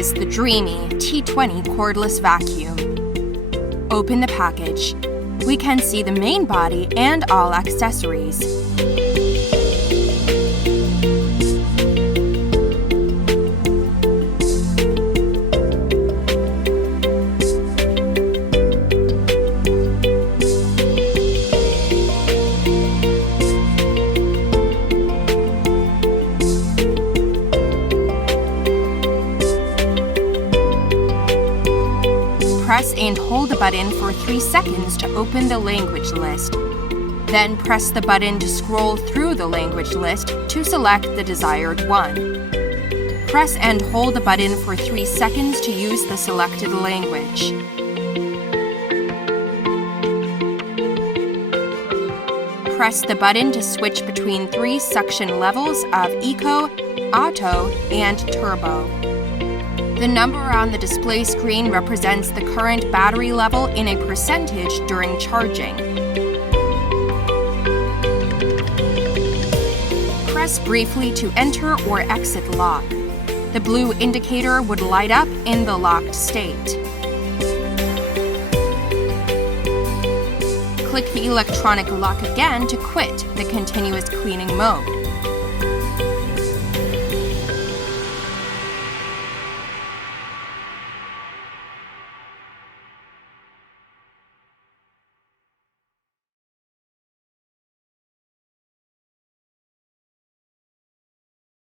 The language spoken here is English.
is the Dreamy T20 cordless vacuum. Open the package. We can see the main body and all accessories. Press and hold the button for 3 seconds to open the language list. Then press the button to scroll through the language list to select the desired one. Press and hold the button for 3 seconds to use the selected language. Press the button to switch between 3 suction levels of Eco, Auto, and Turbo. The number on the display screen represents the current battery level in a percentage during charging. Press briefly to enter or exit lock. The blue indicator would light up in the locked state. Click the electronic lock again to quit the continuous cleaning mode.